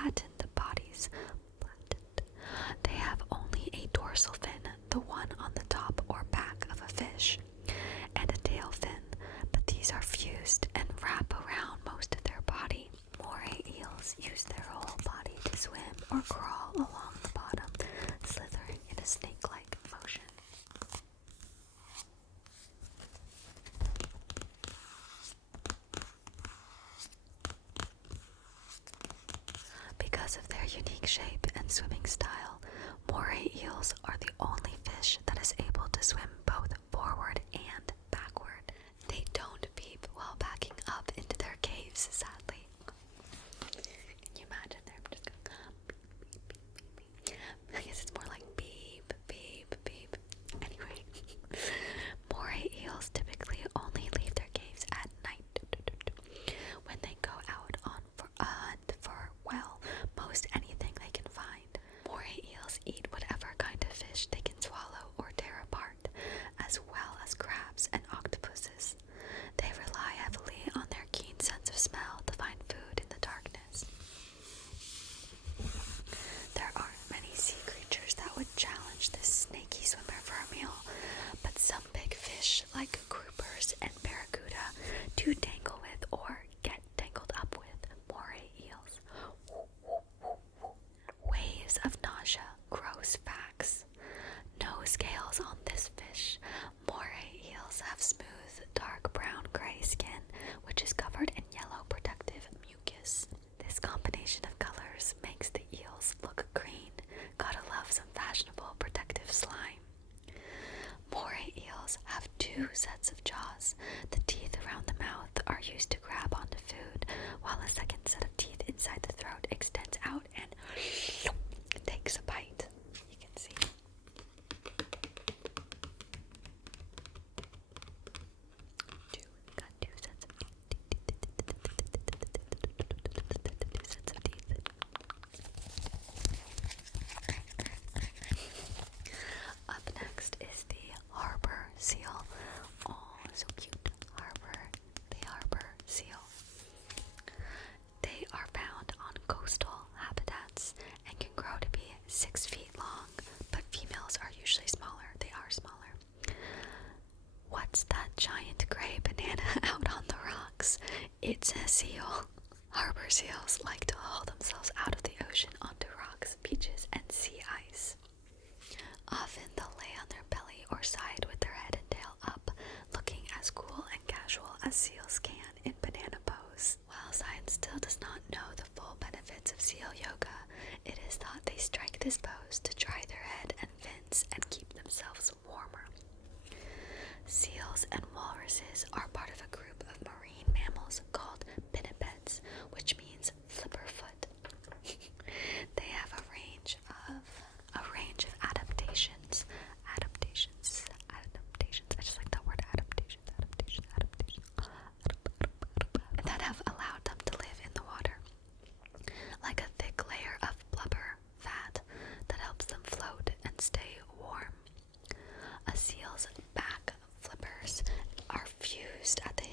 flattened bodies. They have only a dorsal fin, the one on the top or back of a fish, and a tail fin, but these are fused and wrap around most of their body. Moray eels use their whole body to swim or crawl along the bottom, slithering in a snake-like motion. Because of their unique shape and swimming style, moray eels are the only fish that is able to swim both forward and backward. They don't beep while backing up into their caves, sadly. Can you imagine them just going beep, beep, beep, beep? I guess it's more like beep, beep, beep. Anyway, moray eels typically only leave their caves at night. When they go out on a hunt for, well, most anything they can find. Moray eels eat whatever kind of fish they can swallow or tear apart, as well as crabs and octopuses. They rely heavily on their keen sense of smell to find food in the darkness. There aren't many sea creatures that would challenge this snaky swimmer for a meal, but some big fish like groupers and barracuda do tangle with or get tangled up with moray eels. Waves of nausea, gross facts. No scales on this fish. Moray eels have smooth, dark brown-gray skin, which is covered in yellow protective mucus. This combination of colors makes the eels look green. Gotta love some fashionable protective slime. Moray eels have two sets of jaws. The teeth around the mouth are used to grab onto food, while a second set of teeth inside the throat extends out and takes a bite. You can see. Got two sets of teeth. Two sets of teeth. Up next is the harbor seal. Oh, so cute. The harbor seal. They are found on coastal habitats and can grow to be 6 feet long, but females are usually smaller. They are smaller. What's that giant gray banana out on the rocks? It's a seal. Harbor seals like to haul themselves out of the ocean onto rocks, beaches, and sea ice. Often they'll lay on their belly or side with their head and tail up, looking as cool and casual as seals can in banana pose. While science still does not know the full benefits of seal yoga, it is thought they strike this pose to dry their head and fins and keep themselves warmer. Seals and walruses are part of a group of marine mammals called pinnipeds, which means flipperfoot. They have a range of adaptations. I just like that word, adaptation. That have allowed them to live in the water. Like a thick layer of blubber fat that helps them float and stay warm. A seal's back flippers are fused at the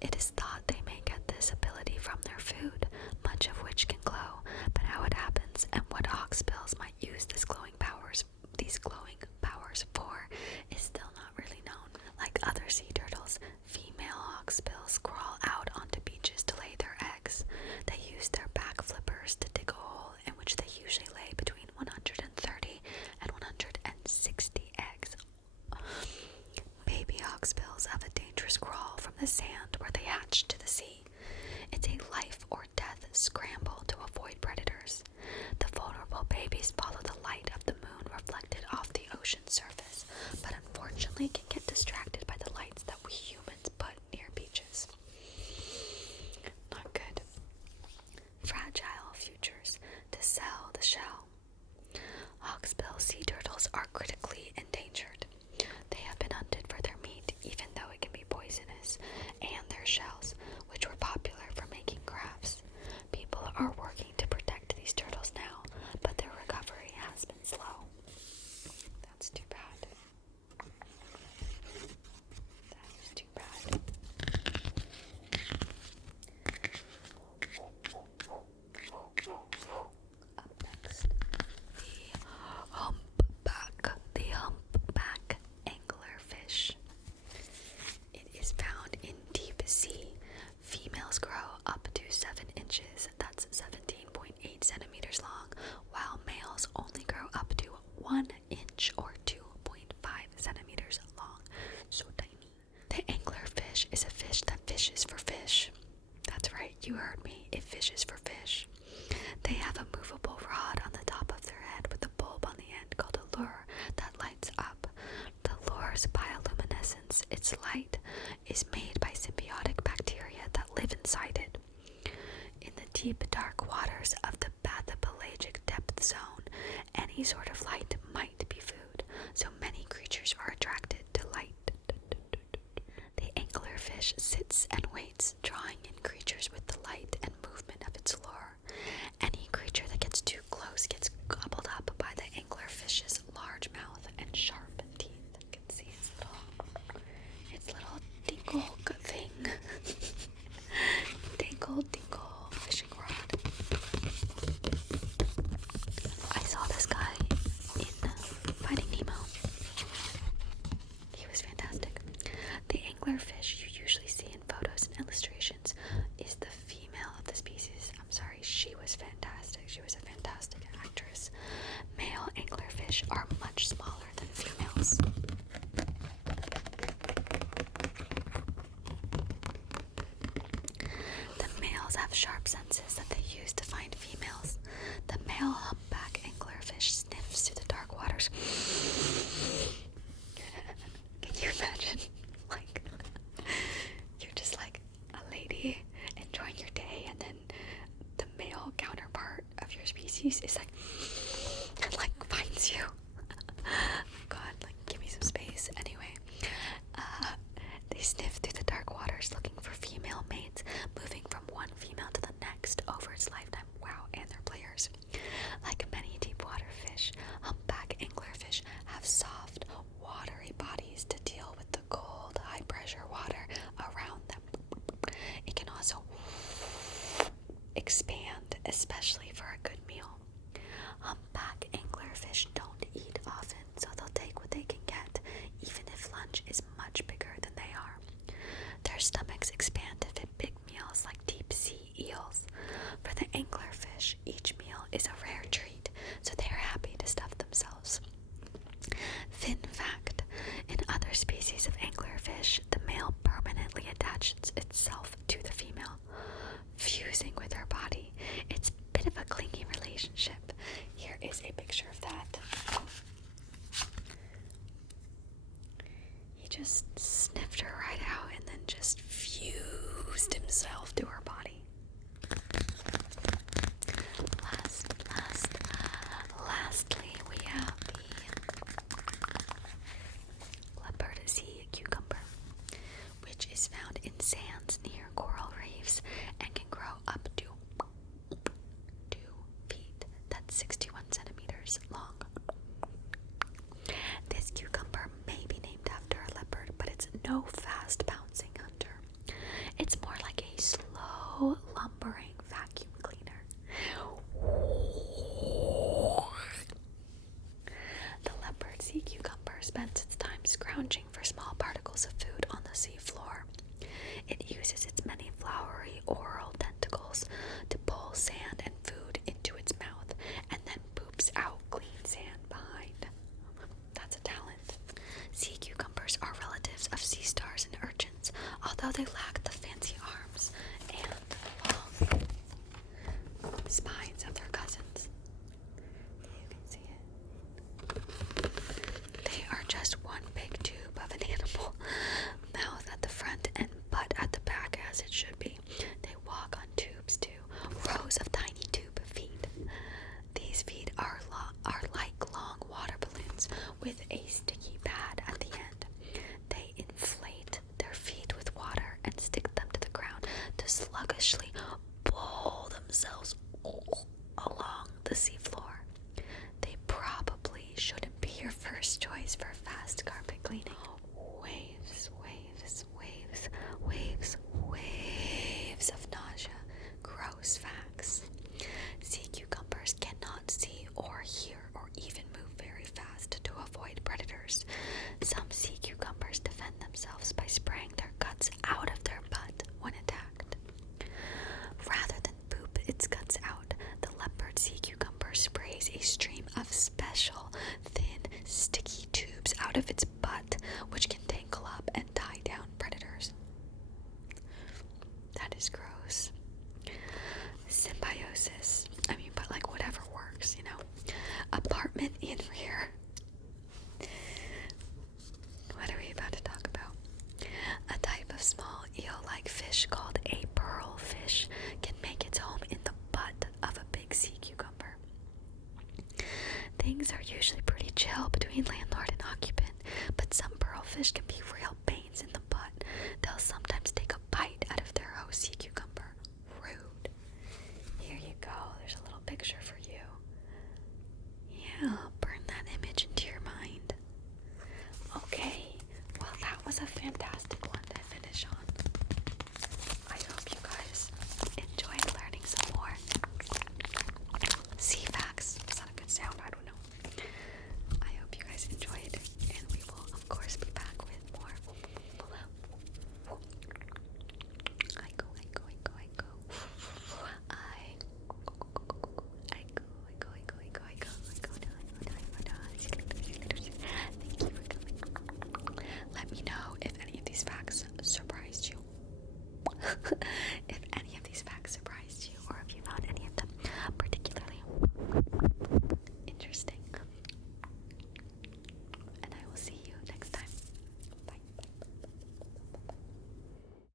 It is thought they may get this ability from their food, much of which can glow, but how it happens and what hawksbills might use these glowing powers for is still not really known. Like other sea turtles, female hawksbills crawl out onto beaches to lay their eggs. They use their back flippers to dig a hole in which they usually lay between 130 and 160 eggs. Baby hawksbills have a dangerous crawl from the sand where they hatch to the sea. It's a life or death scramble to avoid predators. The vulnerable babies follow the light of the moon reflected off the ocean surface, but unfortunately can get distracted by the lights that we humans put near beaches. Not good. Fragile futures to sell the shell. Hawksbill sea turtles are critically endangered. They have been hunted for their meat, even though it can be poisonous, and their shells, which were popular for making crafts. People are working to protect these turtles now, but their recovery has been slow. That's too bad. That is too bad. Up next, the humpback anglerfish. It is found in deep sea. Females grow up to 7 inches, that's 17.8 centimeters long, while males only grow up to 1 inch or 2.5 centimeters long. So tiny. The anglerfish is a fish that fishes for fish. That's right, you heard me, it fishes for fish. They have a movable rod on the top of their head with a bulb on the end called a lure that lights up. The lure's bioluminescence, its light, is made by symbiotic bacteria that live inside it. In the deep, dark waters of the bathypelagic depth zone, any sort of light might be food, so many creatures are attracted to light. The anglerfish sits and waits, drawing in creatures with the light and movement of its lure. Any creature that gets too close gets gobbled up by the anglerfish's large mouth and sharp teeth. You can see its little tinkle thing. tinkle fishing rod. I saw this guy in Finding Nemo. He was fantastic. The anglerfish you usually see in photos and illustrations is the female of the species. I'm sorry, she was fantastic. She was a fantastic actress. Male anglerfish are much smaller than females. The males have sharp senses that they use to find females. The male humpback anglerfish sniffs through the dark waters. Can you imagine? Like, you're just like a lady enjoying your day, and then the male counterpart of your species is like, and like finds you. God, like give me some space. Anyway, they sniff through the dark waters looking for female mates, moving from one female to the next over its lifetime. Wow, and they're players. Like many deep water fish, humpback anglerfish have soft, watery bodies to deal with the cold, high-pressure water around them. It can also expand, especially for a good meal. Humpback anglerfish don't eat often, so they'll take what they can get, even if lunch is much bigger than they are. Their stomachs expand to fit big meals like deep sea eels. For the anglerfish, each meal is a rare treat, so they are happy to stuff themselves. Fun fact, in other species of anglerfish, the male permanently attaches itself to the female, fusing with her body. It's a bit of a clingy relationship. Here is a picture of that. He just sniffed her right out and then just fused himself to her body. Lastly, we have the Leopard Sea Cucumber, which is found in sands near coral reefs and can grow up to 2 feet. That's 61 centimeters long. It's more like a slow lumbering vacuum cleaner. The leopard sea cucumber spends its time scrounging for small particles of food on the seafloor. It uses its many flowery oral tentacles to pull sand and food into its mouth and then poops out clean sand behind. That's a talent. Sea cucumbers are relatives of sea stars and urchins, although they lack the fancy arms and long spines of their cousins. You can see it. They are just one big tube of an animal, mouth at the front and butt at the back, as it should be. They walk on tubes too, rows of tiny tube feet. These feet are like long water balloons with a sticky pad at the end. They inflate their feet with water and stick them to the ground to sluggishly pull themselves along the seafloor. They probably shouldn't be your first choice for fast carpet cleaning.